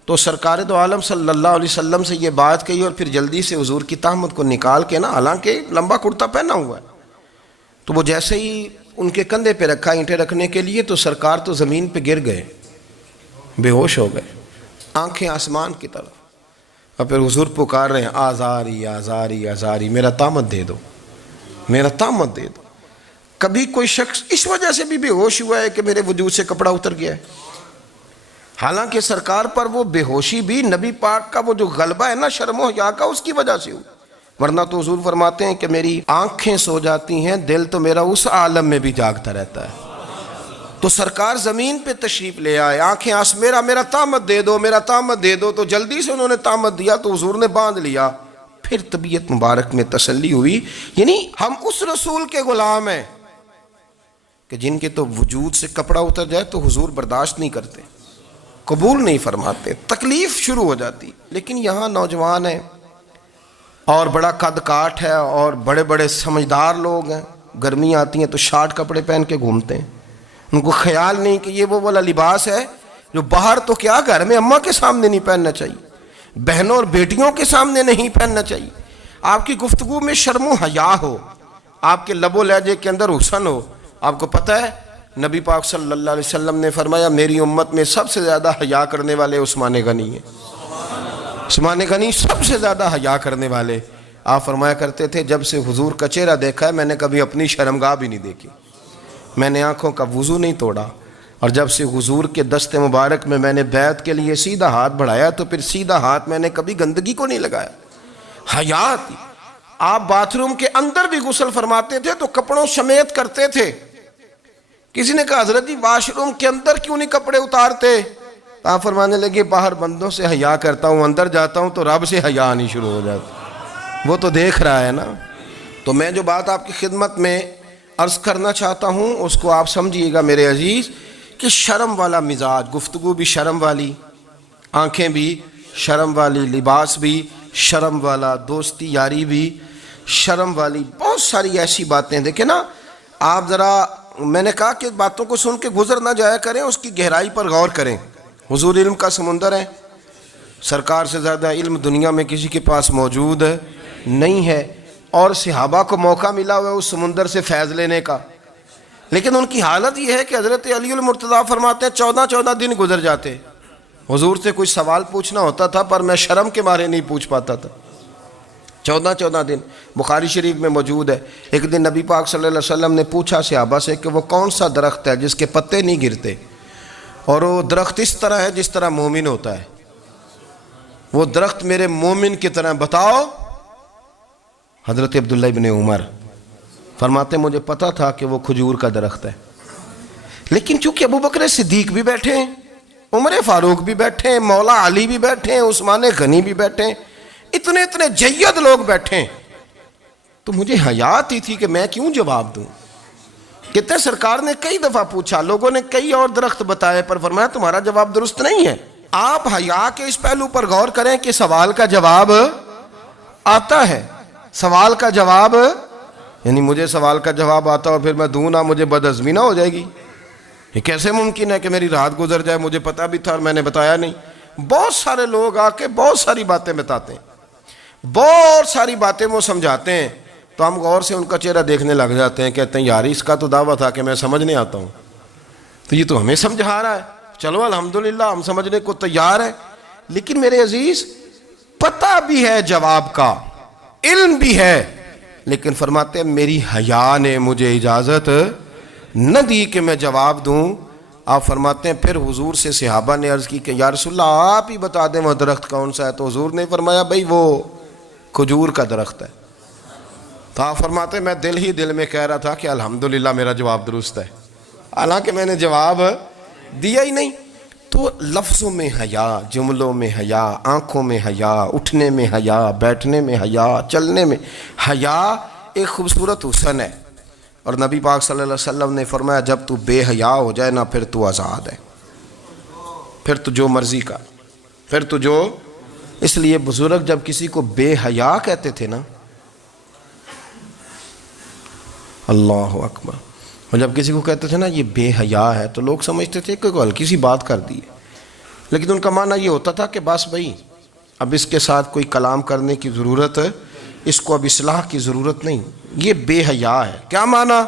تو سرکار دو عالم صلی اللہ علیہ وسلم سے یہ بات کہی، اور پھر جلدی سے حضور کی تہمت کو نکال کے حالانکہ لمبا کرتا پہنا ہوا ہے، تو وہ جیسے ہی ان کے کندھے پہ رکھا اینٹیں رکھنے کے لیے، تو سرکار تو زمین پہ گر گئے، بے ہوش ہو گئے، آنکھیں آسمان کی طرف، اور پھر حضور پکار رہے ہیں آزاری آزاری آزاری، میرا تہمت دے دو، میرا تہمت دے دو۔ کبھی کوئی شخص اس وجہ سے بھی بے ہوش ہوا ہے کہ میرے وجود سے کپڑا اتر گیا ہے؟ حالانکہ سرکار پر وہ بے ہوشی بھی نبی پاک کا وہ جو غلبہ ہے نا شرم و حیا کا، اس کی وجہ سے ہوئی، ورنہ تو حضور فرماتے ہیں کہ میری آنکھیں سو جاتی ہیں، دل تو میرا اس عالم میں بھی جاگتا رہتا ہے۔ تو سرکار زمین پہ تشریف لے آئے، آنکھیں میرا طامت دے دو، میرا طامت دے دو، تو جلدی سے انہوں نے طامت دیا تو حضور نے باندھ لیا، پھر طبیعت مبارک میں تسلی ہوئی۔ یعنی ہم اس رسول کے غلام ہیں کہ جن کے تو وجود سے کپڑا اتر جائے تو حضور برداشت نہیں کرتے، قبول نہیں فرماتے، تکلیف شروع ہو جاتی۔ لیکن یہاں نوجوان ہیں اور بڑا قد کاٹ ہے اور بڑے بڑے سمجھدار لوگ ہیں، گرمی آتی ہیں تو شارٹ کپڑے پہن کے گھومتے ہیں، ان کو خیال نہیں کہ یہ وہ والا لباس ہے جو باہر تو کیا گھر میں اماں کے سامنے نہیں پہننا چاہیے، بہنوں اور بیٹیوں کے سامنے نہیں پہننا چاہیے۔ آپ کی گفتگو میں شرم و حیا ہو، آپ کے لب و لہجے کے اندر حسن ہو۔ آپ کو پتہ ہے نبی پاک صلی اللہ علیہ وسلم نے فرمایا میری امت میں سب سے زیادہ حیا کرنے والے عثمان غنی ہیں، عثمان غنی سب سے زیادہ حیا کرنے والے۔ آپ فرمایا کرتے تھے جب سے حضور کا چہرہ دیکھا ہے میں نے کبھی اپنی شرمگاہ بھی نہیں دیکھی، میں نے آنکھوں کا وضو نہیں توڑا، اور جب سے حضور کے دست مبارک میں نے بیعت کے لیے سیدھا ہاتھ بڑھایا تو پھر سیدھا ہاتھ میں نے کبھی گندگی کو نہیں لگایا۔ حیا تھی۔ آپ باتھ روم کے اندر بھی غسل فرماتے تھے تو کپڑوں سمیت کرتے تھے۔ کسی نے کہا حضرت جی واش روم کے اندر کیوں نہیں کپڑے اتارتے؟ آپ فرمانے لگے باہر بندوں سے حیا کرتا ہوں، اندر جاتا ہوں تو رب سے حیا آنی شروع ہو جاتی، وہ تو دیکھ رہا ہے نا۔ تو میں جو بات آپ کی خدمت میں عرض کرنا چاہتا ہوں اس کو آپ سمجھیے گا میرے عزیز، کہ شرم والا مزاج، گفتگو بھی شرم والی، آنکھیں بھی شرم والی، لباس بھی شرم والا، دوستی یاری بھی شرم والی، بہت ساری ایسی باتیں۔ دیکھیں نا آپ ذرا، میں نے کہا کہ باتوں کو سن کے گزر نہ جایا کریں، اس کی گہرائی پر غور کریں۔ حضور علم کا سمندر ہے، سرکار سے زیادہ علم دنیا میں کسی کے پاس موجود نہیں ہے، اور صحابہ کو موقع ملا ہوا ہے اس سمندر سے فیض لینے کا، لیکن ان کی حالت یہ ہے کہ حضرت علی المرتضیٰ فرماتے ہیں 14 دن گزر جاتے، حضور سے کوئی سوال پوچھنا ہوتا تھا پر میں شرم کے مارے نہیں پوچھ پاتا تھا۔ 14 دن بخاری شریف میں موجود ہے۔ ایک دن نبی پاک صلی اللہ علیہ وسلم نے پوچھا صحابہ سے کہ وہ کون سا درخت ہے جس کے پتے نہیں گرتے، اور وہ درخت اس طرح ہے جس طرح مومن ہوتا ہے، وہ درخت میرے مومن کی طرح بتاؤ۔ حضرت عبداللہ ابن عمر فرماتے مجھے پتا تھا کہ وہ کھجور کا درخت ہے، لیکن چونکہ ابو بکر صدیق بھی بیٹھے ہیں، عمر فاروق بھی بیٹھے ہیں، مولا علی بھی بیٹھے ہیں، عثمان غنی بھی بیٹھے ہیں، اتنے جید لوگ بیٹھے ہیں، تو مجھے حیا آتی تھی کہ میں کیوں جواب دوں۔ کہتے ہیں سرکار نے کئی دفعہ پوچھا، لوگوں نے کئی اور درخت بتائے، پر فرمایا تمہارا جواب درست نہیں ہے۔ آپ حیا کے اس پہلو پر غور کریں کہ سوال کا جواب آتا ہے، سوال کا جواب، یعنی مجھے سوال کا جواب آتا اور پھر میں دوں نہ، مجھے بدعزمی نہ ہو جائے گی؟ یہ کیسے ممکن ہے کہ میری رات گزر جائے، مجھے پتا بھی تھا اور میں نے بتایا نہیں؟ بہت سارے لوگ آ کے بہت ساری باتیں بتاتے ہیں، بہت ساری باتیں وہ سمجھاتے ہیں، تو ہم غور سے ان کا چہرہ دیکھنے لگ جاتے ہیں، کہتے ہیں یار اس کا تو دعویٰ تھا کہ میں سمجھنے آتا ہوں، تو یہ تو ہمیں سمجھا رہا ہے، چلو الحمدللہ ہم سمجھنے کو تیار ہیں۔ لیکن میرے عزیز پتہ بھی ہے جواب کا، علم بھی ہے، لیکن فرماتے ہیں میری حیا نے مجھے اجازت نہ دی کہ میں جواب دوں۔ آپ فرماتے ہیں پھر حضور سے صحابہ نے عرض کی کہ یا رسول اللہ آپ ہی بتا دیں وہ درخت کون سا ہے، تو حضور نے فرمایا بھئی وہ کھجور کا درخت ہے۔ تو آپ فرماتے ہیں میں دل میں کہہ رہا تھا کہ الحمدللہ میرا جواب درست ہے، حالانکہ میں نے جواب دیا ہی نہیں۔ تو لفظوں میں حیا، جملوں میں حیا، آنکھوں میں حیا، اٹھنے میں حیا، بیٹھنے میں حیا، چلنے میں حیا ایک خوبصورت حسن ہے، اور نبی پاک صلی اللہ علیہ وسلم نے فرمایا جب تو بے حیا ہو جائے نا پھر تو آزاد ہے، پھر تو جو مرضی کا، پھر تو جو۔ اس لیے بزرگ جب کسی کو بے حیا کہتے تھے نا، اللہ اکبر، اور جب کسی کو کہتے تھے نا یہ بے حیا ہے تو لوگ سمجھتے تھے کہ کوئی ہلکی سی بات کر دی ہے، لیکن ان کا معنی یہ ہوتا تھا کہ بس بھائی اب اس کے ساتھ کوئی کلام کرنے کی ضرورت ہے، اس کو اب اصلاح کی ضرورت نہیں، یہ بے حیا ہے۔ کیا معنی؟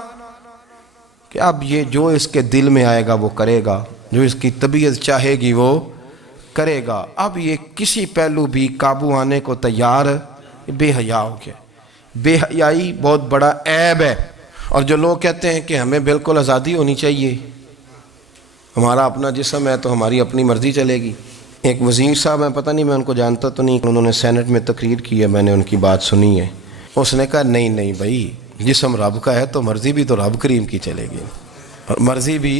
کہ اب یہ جو اس کے دل میں آئے گا وہ کرے گا، جو اس کی طبیعت چاہے گی وہ کرے گا، اب یہ کسی پہلو بھی قابو آنے کو تیار ہے، بے حیا ہو گیا۔ بے حیائی بہت بڑا عیب ہے، اور جو لوگ کہتے ہیں کہ ہمیں بالکل آزادی ہونی چاہیے، ہمارا اپنا جسم ہے تو ہماری اپنی مرضی چلے گی۔ ایک وزیر صاحب ہیں، پتہ نہیں میں ان کو جانتا تو نہیں، انہوں نے سینٹ میں تقریر کی ہے، میں نے ان کی بات سنی ہے، اس نے کہا نہیں بھائی جسم رب کا ہے تو مرضی بھی تو رب کریم کی چلے گی، اور مرضی بھی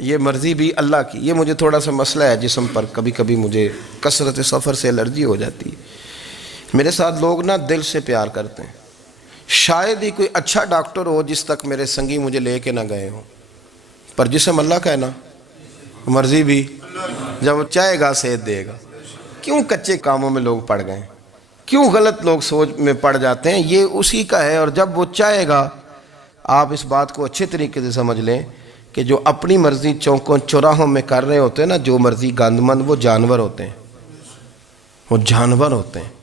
یہ مرضی بھی اللہ کی. یہ مجھے تھوڑا سا مسئلہ ہے جسم پر, کبھی کبھی مجھے کثرت سفر سے الرجی ہو جاتی ہے. میرے ساتھ لوگ نا دل سے پیار کرتے ہیں. شاید ہی کوئی اچھا ڈاکٹر ہو جس تک میرے سنگی مجھے لے کے نہ گئے ہوں, پر جسم اللہ کا ہے نا, مرضی بھی جب وہ چاہے گا صحت دے گا. کیوں کچے کاموں میں لوگ پڑ گئے, کیوں غلط لوگ سوچ میں پڑ جاتے ہیں؟ یہ اسی کا ہے. اور جب وہ چاہے گا, آپ اس بات کو اچھے طریقے سے سمجھ لیں کہ جو اپنی مرضی چوکوں چوراہوں میں کر رہے ہوتے ہیں نا, جو مرضی گاندمند, وہ جانور ہوتے ہیں. وہ جانور ہوتے ہیں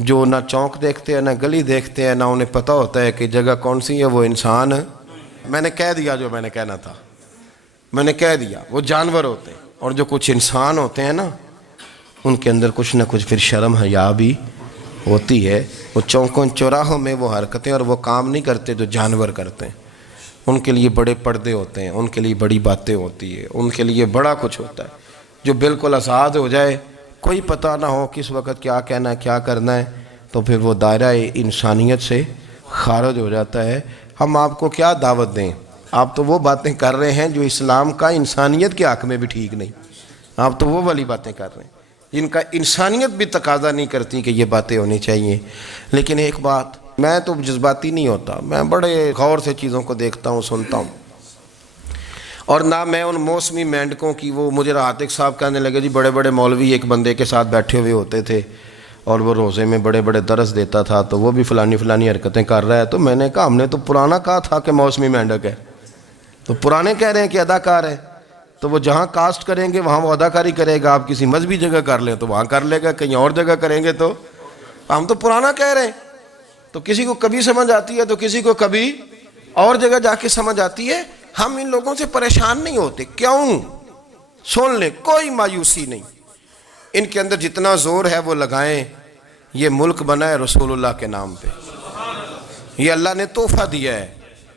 جو نہ چونک دیکھتے ہیں, نہ گلی دیکھتے ہیں, نہ انہیں پتہ ہوتا ہے کہ جگہ کون سی ہے. وہ انسان, میں نے کہہ دیا جو میں نے کہنا تھا, میں نے کہہ دیا. وہ جانور ہوتے ہیں. اور جو کچھ انسان ہوتے ہیں نا, ان کے اندر کچھ نہ کچھ پھر شرم حیا بھی ہوتی ہے. وہ چوکوں چوراہوں میں وہ حرکتیں اور وہ کام نہیں کرتے جو جانور کرتے ہیں. ان کے لیے بڑے پردے ہوتے ہیں, ان کے لیے بڑی باتیں ہوتی ہے, ان کے لیے بڑا کچھ ہوتا ہے. جو بالکل آزاد ہو جائے, کوئی پتہ نہ ہو کس وقت کیا کہنا ہے کیا کرنا ہے, تو پھر وہ دائرہ انسانیت سے خارج ہو جاتا ہے. ہم آپ کو کیا دعوت دیں؟ آپ تو وہ باتیں کر رہے ہیں جو اسلام کا انسانیت کے حق میں بھی ٹھیک نہیں. آپ تو وہ والی باتیں کر رہے ہیں جن کا انسانیت بھی تقاضا نہیں کرتی کہ یہ باتیں ہونی چاہیے. لیکن ایک بات, میں تو جذباتی نہیں ہوتا, میں بڑے غور سے چیزوں کو دیکھتا ہوں, سنتا ہوں. اور نہ میں ان موسمی مینڈکوں کی, وہ مجھے عاتق صاحب کہنے لگے جی بڑے بڑے مولوی ایک بندے کے ساتھ بیٹھے ہوئے ہوتے تھے اور وہ روزے میں بڑے بڑے درس دیتا تھا, تو وہ بھی فلانی حرکتیں کر رہا ہے. تو میں نے کہا ہم نے تو پرانا کہا تھا کہ موسمی مینڈک ہے, تو پرانے کہہ رہے ہیں کہ اداکار ہے. تو وہ جہاں کاسٹ کریں گے وہاں وہ اداکاری کرے گا. آپ کسی مذہبی جگہ کر لیں تو وہاں کر لے گا, کہیں اور جگہ کریں گے تو ہم تو پرانا کہہ رہے ہیں. تو کسی کو کبھی سمجھ آتی ہے تو کسی کو کبھی اور جگہ جا کے سمجھ آتی ہے. ہم ان لوگوں سے پریشان نہیں ہوتے. کیوں؟ سن لیں, کوئی مایوسی نہیں. ان کے اندر جتنا زور ہے وہ لگائیں. یہ ملک بنا ہے رسول اللہ کے نام پہ. یہ اللہ نے تحفہ دیا ہے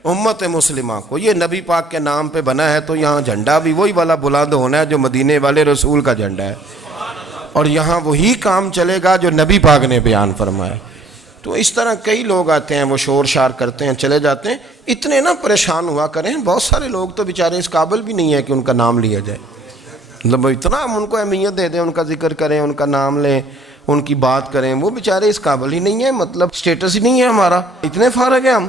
امت مسلمہ کو. یہ نبی پاک کے نام پہ بنا ہے, تو یہاں جھنڈا بھی وہی والا بلند ہونا ہے جو مدینے والے رسول کا جھنڈا ہے. اور یہاں وہی کام چلے گا جو نبی پاک نے بیان فرمایا. تو اس طرح کئی لوگ آتے ہیں, وہ شور شار کرتے ہیں, چلے جاتے ہیں. اتنے نہ پریشان ہوا کریں. بہت سارے لوگ تو بیچارے اس قابل بھی نہیں ہے کہ ان کا نام لیا جائے. مطلب اتنا ہم ان کو اہمیت دے دیں, ان کا ذکر کریں, ان کا نام لیں, ان کی بات کریں. وہ بیچارے اس قابل ہی نہیں ہے, مطلب سٹیٹس ہی نہیں ہے ہمارا. اتنے فارغ ہیں ہم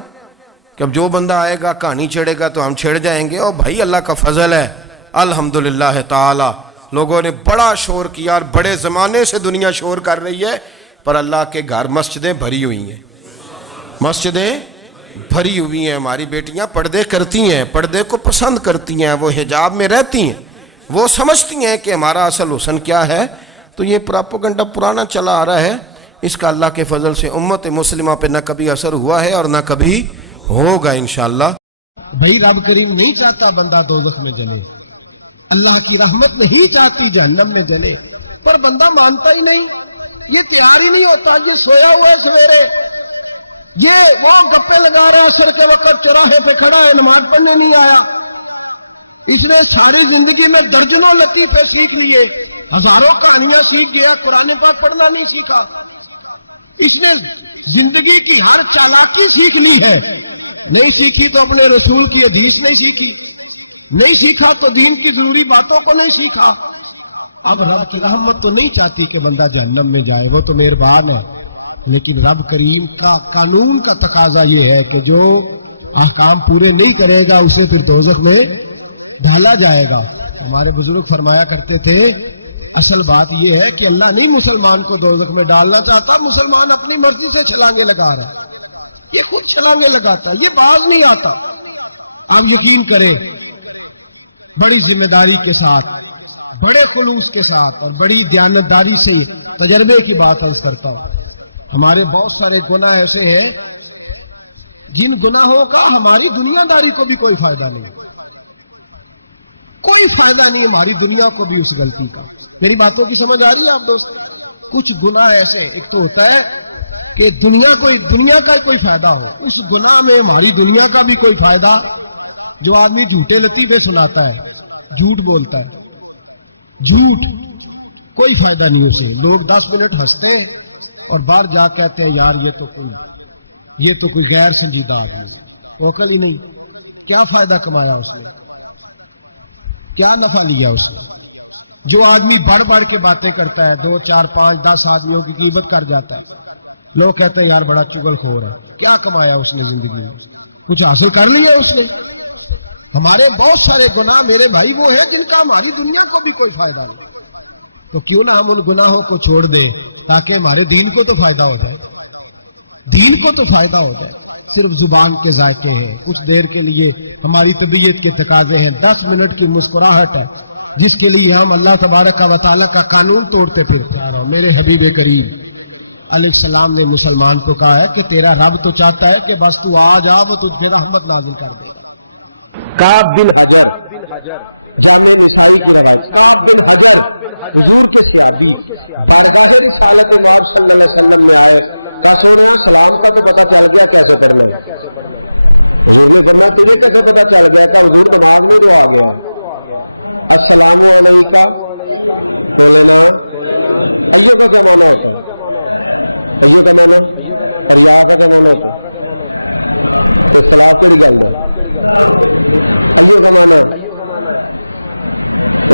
کہ اب جو بندہ آئے گا کہانی چھیڑے گا تو ہم چھیڑ جائیں گے. اور بھائی اللہ کا فضل ہے الحمدللہ تعالی, لوگوں نے بڑا شور کیا اور بڑے زمانے سے دنیا شور کر رہی ہے, پر اللہ کے گھر مسجدیں بھری ہوئی ہیں. مسجدیں بھری ہوئی ہیں. ہماری بیٹیاں پردے کرتی ہیں, پردے کو پسند کرتی ہیں, وہ حجاب میں رہتی ہیں, وہ سمجھتی ہیں کہ ہمارا اصل حسن کیا ہے. تو یہ پراپوگنڈا پرانا چلا آ رہا ہے. اس کا اللہ کے فضل سے امت مسلمہ پہ نہ کبھی اثر ہوا ہے اور نہ کبھی ہوگا انشاءاللہ. بھائی رب کریم نہیں چاہتا بندہ دوزخ میں جلے, اللہ کی رحمت نہیں چاہتی جہنم میں جلے, پر بندہ مانتا ہی نہیں, یہ تیار ہی نہیں ہوتا. یہ سویا ہوا ہے سویرے, یہ وہ گپے لگا رہا ہے عصر کے وقت, چوراہے پہ کھڑا ہے, نماز پڑھنے نہیں آیا. اس نے ساری زندگی میں درجنوں لطیفے سیکھ لیے, ہزاروں کہانیاں سیکھ گیا, قرآن پاک پڑھنا نہیں سیکھا. اس نے زندگی کی ہر چالاکی سیکھ لی ہے, نہیں سیکھی تو اپنے رسول کی حدیث نہیں سیکھی, نہیں سیکھا تو دین کی ضروری باتوں کو نہیں سیکھا. اب رب کی رحمت تو نہیں چاہتی کہ بندہ جہنم میں جائے, وہ تو مہربان ہے, لیکن رب کریم کا قانون کا تقاضا یہ ہے کہ جو احکام پورے نہیں کرے گا اسے پھر دوزخ میں ڈالا جائے گا. ہمارے بزرگ فرمایا کرتے تھے اصل بات یہ ہے کہ اللہ نہیں مسلمان کو دوزخ میں ڈالنا چاہتا, مسلمان اپنی مرضی سے چھلانگے لگا رہا ہے. یہ خود چھلانگے لگاتا ہے, یہ باز نہیں آتا. آپ یقین کریں بڑی ذمہ داری کے ساتھ, بڑے خلوص کے ساتھ اور بڑی دیانتداری سے تجربے کی بات عرض کرتا ہوں. ہمارے بہت سارے گناہ ایسے ہیں جن گناہوں کا ہماری دنیا داری کو بھی کوئی فائدہ نہیں, کوئی فائدہ نہیں ہماری دنیا کو بھی اس غلطی کا. میری باتوں کی سمجھ آ رہی ہے آپ دوست؟ کچھ گناہ ایسے, ایک تو ہوتا ہے کہ دنیا کا کوئی فائدہ ہو, اس گناہ میں ہماری دنیا کا بھی کوئی فائدہ. جو آدمی جھوٹے لطیفے سناتا ہے, جھوٹ بولتا ہے, جھوٹ کوئی فائدہ نہیں اسے. لوگ 10 منٹ ہنستے ہیں اور باہر جا کہتے ہیں یار یہ تو کوئی غیر سنجیدہ آدمی, عقل ہی نہیں, کیا فائدہ کمایا اس نے. کیا نفع لیا اس نے؟ جو آدمی بڑھ بڑھ کے باتیں کرتا ہے، 2 4 5 10 آدمیوں کی غیبت کر جاتا ہے، لوگ کہتے ہیں یار بڑا چگل خور ہے، کیا کمایا اس نے زندگی میں؟ کچھ حاصل کر لیا اس نے؟ ہمارے بہت سارے گناہ میرے بھائی وہ ہیں جن کا ہماری دنیا کو بھی کوئی فائدہ نہیں، تو کیوں نہ ہم ان گناہوں کو چھوڑ دیں تاکہ ہمارے دین کو تو فائدہ ہو جائے، دین کو تو فائدہ ہو جائے۔ صرف زبان کے ذائقے ہیں، کچھ دیر کے لیے ہماری طبیعت کے تقاضے ہیں، 10 منٹ کی مسکراہٹ ہے جس کے لیے ہم اللہ تبارک و تعالیٰ کا قانون توڑتے پھرتے ہیں۔ میرے حبیب کریم علیہ السلام نے مسلمان کو کہا ہے کہ تیرا رب تو چاہتا ہے کہ بس تو آ جا، وہ تجھ پہ رحمت نازل کر دے گا۔ کعب بن حجر، جامع نسائی کی روایت، کعب بن حجر حضور کے صحابی بارگاہ رسالت امام صلی اللہ علیہ وسلم میں آئے، کہا سونیا سلام کا تو پتہ چل گیا کیسے پڑھنا ہے۔ حضور نے فرمایا تجھے کیسے پتہ چل گیا؟ کہ حضور نماز میں تو آ گیا، السلام علیکہ بولنا۔ ایو کا کیا معنی ہوتا ہے؟ ایو کا معنی اور یا کا کیا معنی ہوتا ہے؟ تو اختلاف کیڑی گل ہے؟ ایو کا معنی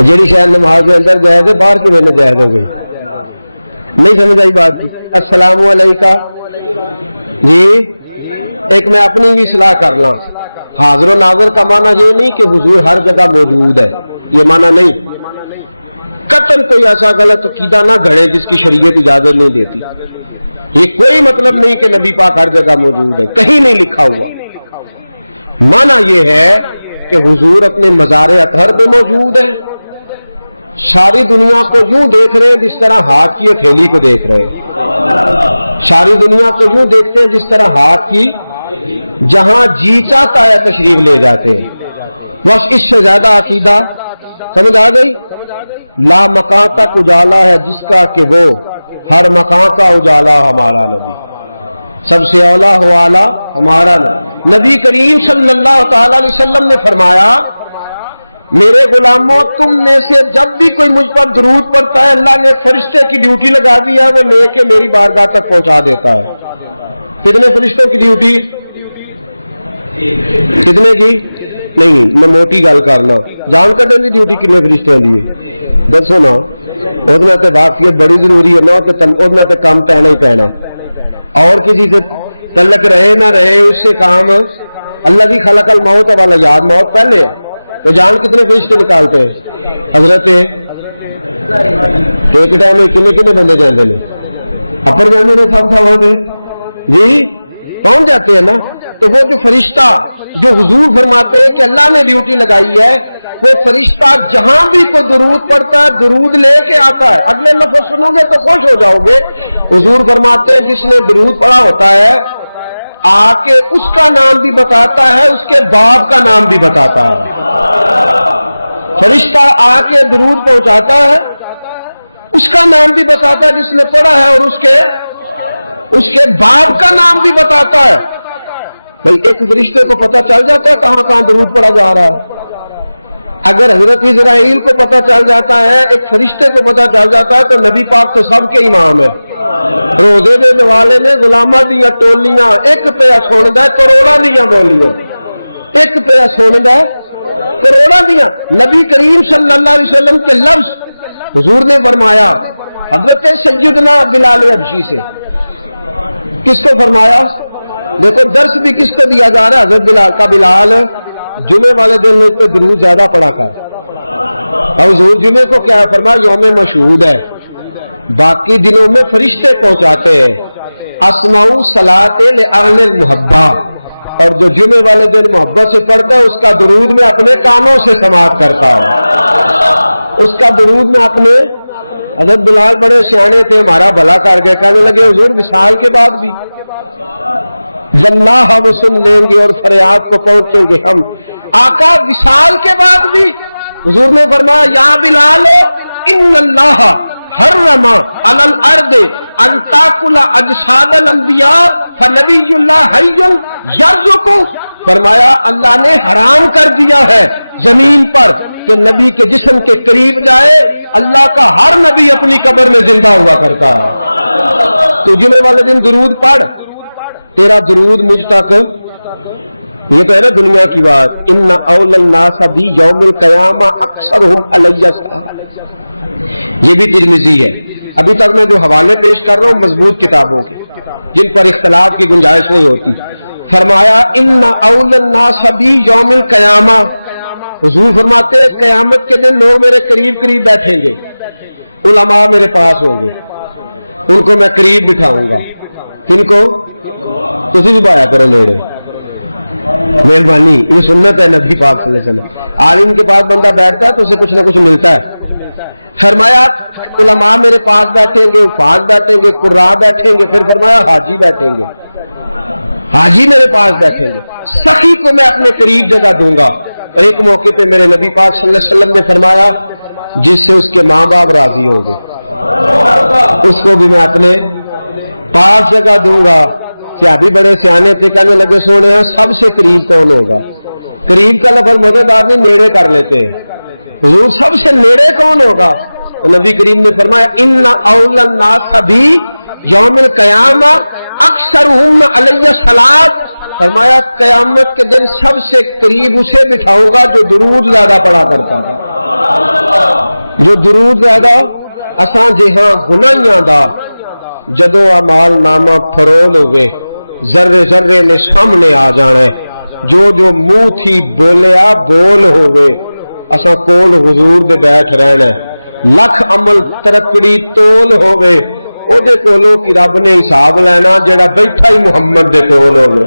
جیڑی شاید نماز کے اندر جائز ہے باہر کی میں نے جائز ہو گئی، نہیں سمجھ آئی بات کی؟ السلام علیکہ جی، ایک میں اپنی بھی اصلاح کر لوں، حاضر و ناظر کا معنی یہ نہیں کہ حضور ہر جگہ موجود ہے، یہ معنی نہیں۔ قطعاً کوئی ایسا غلط عقیدہ نہ گھڑے جس کی شریعت اجازت نہیں دیتی، یہ کوئی مطلب نہیں کہ نبی پاک ہر جگہ موجود ہے، کہیں نہیں لکھا ہوا۔ معنی یہ ہے کہ حضور اپنے مزار اطہر پہ موجود ہے، ساری دنیا کو یوں دیکھ رہے ہیں جس طرح ہاتھ کی ہتھیلی کو دیکھ رہے ہیں، ساری دنیا کو یوں دیکھتے ہیں جس طرح ہاتھ کی، جہاں جی چاہتا ہے تشریف لے جاتے ہیں۔ بس اس سے زیادہ عقیدہ سمجھ آ گئی؟ لا مکان تک اجالا ہے جس کا کہ وہ ہر مکان کا اجالا ہمارا نبی، سب سے اولا ہو اعلیٰ ہمارا نبی کریم صلی اللہ تعالی علیہ وسلم نے فرمایا میرے غلاموں تم میں سے جب بھی کوئی مجھ پر درود پڑتا ہے اللہ نے فرشتے کی ڈیوٹی لگا دی ہے، وہ لے کے میری بارگاہ تک پہنچا دیتا ہے۔ کتنے فرشتوں کی ڈیوٹی؟ کتنے کی؟ نہیں میں موٹی گل کرنا، جان کٹنے کی ڈیوٹی کتنے فرشتوں کی ہے دسو نا، وہ واقفیت بڑی ضروری ہے نا، کہ کام پینا ہی پینا ہے، اور کسی سے تعلق رہے نہ رہے اس سے کام۔ اللہ کی خلق الموت والا یاد موت پہلے ہے، تو جان کتنے فرشتے نکالتے ہیں؟ حضرت ایک ٹائم میں کنے بندے جاندے نے؟ اپر جاندے نے سب تھاواں تے جی کون جاتے ہیں نا؟ تو وہ جو فرشتہ جو حضور فرماتے ہیں کہ اللہ نے ڈیوٹی لگائی ہے، وہ فرشتہ جہاں بھی کوئی درود پڑتا ہے درود لے کے آتا ہے۔ اگلے لفظ سنو گے تو خوش ہو جاؤ گے۔ حضور فرماتے ہیں جس نے درود پڑھا ہوتا ہے آ کے اس کا نام بھی بتاتا ہے، اس کے باپ کا نام بھی بتاتا ہے۔ فرشتہ آ کے درود پہنچاتا ہے، اس کا نام بھی بتاتا ہے جس نے پڑھا ہے، اور اس کے باپ کا نام بھی بتاتا ہے۔ بھائی ایک فرشتے کو پتہ چل جاتا ہے کہاں کہاں درود پڑھا جا رہا ہے۔ اگر حضرت اسرائیل کو پتہ چل جاتا ہے، ایک فرشتے کو پتہ چل جاتا ہے، تو نبی پاک تو سب کے امام ہے۔ روزے دے والے نے غلاماں دیا ٹولیاں، ایک پیا سندا ہے کروڑاں دیا بولیاں، ایک پیا سندا ہے کروڑاں دیا۔ نبی کریم صلی اللہ علیہ وسلم کے لفظ حضور نے فرمایا حضرت سیدنا بلال حبشی سے، کس کو فرمایا؟ دیکھو درس بھی کس کو دیا جا رہا ہے؟ حضرت بلال کا۔ بلال جمعے والے دن میں تو درود زیادہ پڑھا کر، اور حضور جمعے کو کیا فرمایا؟ یوم مشہود ہے، باقی دنوں میں فرشتے پہنچاتے ہیں۔ اسمعوا صلاۃ لاہل المحبہ، اور جو جمعے والے دن محبت سے پڑھتا ہے اس کا درود میں اپنے کانوں سے سماعت کرتا ہے، اس کا درود میں اپنے۔ حضرت بلال بڑے سیانے تھے، ہمارا بھلا کر کے کہنے لگے حضور وصال کے بعد بھی واللہ وہ سن لیں گے اور فریاد کو پہنچیں گے ہم۔ آقا وصال کے بعد بھی حضور نے فرمایا یا بلال ان اللہ حرم علی الارض ان تاکل اجساد الانبیاء فنبی اللہ حی یرزق، فرمایا اللہ نے حرام کر دیا ہے زمین پر کہ نبی کے جسم کے قریب جائے، اللہ کا ہر نبی اپنی قبر میں زندہ ہوا کرتا ہے۔ تو جمعے والے دن درود پڑھ، تیرا درود مجھ تک یہ تو ہے نا دنیا کی بات. ان اول الناس بی یوم القیامہ اکثرہم علیہ السلام. یہ بھی ترمذی ہے. ابھی تک میں جو حوالے پیش کر رہا ہوں مضبوط کتابوں کے جن پر اختلاف کی گنجائش نہیں ہوتی. فرمایا ان اول الناس بی یوم القیامہ. حضور فرماتے ہیں قیامت کے دن لوگ میرے قریب قریب بیٹھیں گے. علماء میرے پاس ہوں گے, ان کو میں قریب بٹھاؤں گا. کن کو؟ تسی بھی بایا کرو نیڑے. مہربانی, یہ سنت ہے نبی پاک صلی اللہ علیہ وسلم. عالم کے پاس بندہ بیٹھتا ہے تو اسے کچھ نہ کچھ ملتا ہے. فرمایا علماء میرے پاس بیٹھیں گے, حفاظ بیٹھیں گے, قراء بیٹھیں گے. پھر فرمایا حاجی بیٹھیں گے. حاجی میرے پاس بیٹھیں گے. سخی کو میں اپنے قریب جگہ دوں گا. اور ایک موقع پہ میرے نبی پاک صلی اللہ علیہ وسلم نے فرمایا جس سے اس کے ماں باپ راضی ہوں گے اس کو بھی میں اپنے پاس جگہ دوں گا. کیا ابھی بڑے سیانے تھے, کہنے لگے سونے ہیں سب سے قریب کون ہوگا؟ قریب کا لفظ مددگار نہیں, نیڑے کر لیتے ہیں. حضور سب سے نیڑے کون ہوگا؟ تو نبی کریم نے فرمایا ان اول الناس بی یوم القیامہ اکثرہم علیہ الصلاۃ. فرمایا قیامت کے دن سب سے قریب اسے بٹھاؤں گا جو درود زیادہ پڑھا کرتا تھا. جو درود زیادہ اساں جہاں گناہیاں دا جدو اعمال نامہ فرول ہوئے ذرے ذرے نے سامنے آ جانا ہے. جو جو منہ تھی بولیا بول ہوئے اساں کول حضور دے بیٹھ رہنا ہے. لکھ عمل ترکڑی تول ہوئے او دے کولوں کی رب نے حساب لینا جڑا بیٹھا ہی محمد دے کول ہوئے.